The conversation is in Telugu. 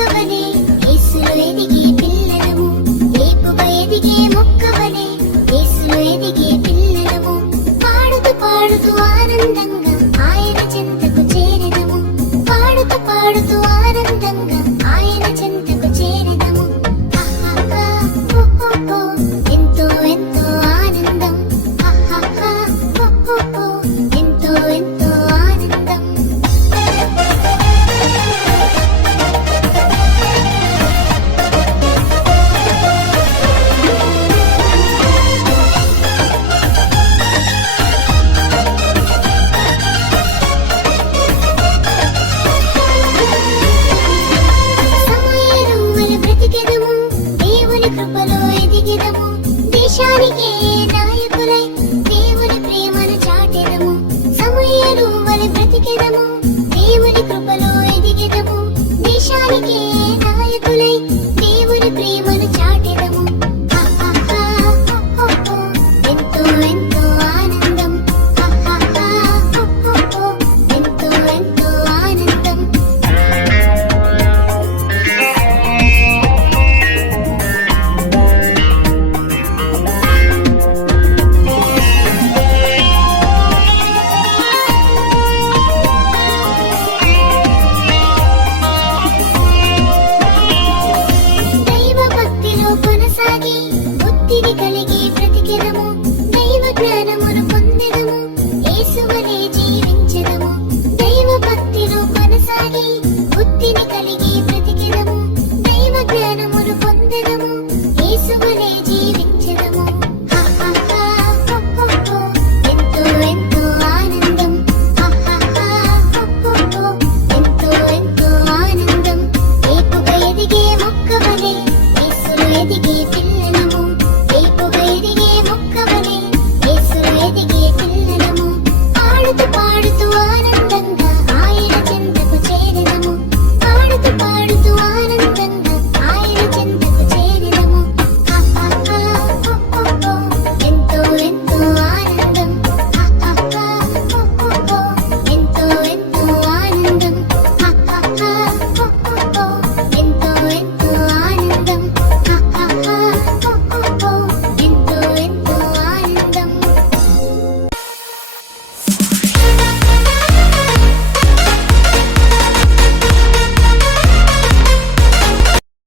మొక్కవలే యేసులో ఎదిగే పిల్లలము, ఏపుగా ఎదిగే మొక్కవలే యేసులో ఎదిగే పిల్లలము. పాడుతూ పాడుతూ ఆనందంగా ఆయన చెంతకు చేరెదము, పాడుతూ పాడుతూ ఆనందంగా ఆయన చెంతకు చేరెదము. ఆహాహా, ఓహోహో, ఎంతో ఎంతో ఆనందం. ఆహాహా, ఓహోహో, ఎంతో ఎంతో ఆనందం. సమయరువులు బ్రతికెదము, దేవుని కృపలో ఎదిగెదము. దేశానికే నాయకులై దేవుని ప్రేమను చాటెదము. సమయరువులు బ్రతికెదము, దేవుని కృపలో ఎదిగెదము. దేశానికే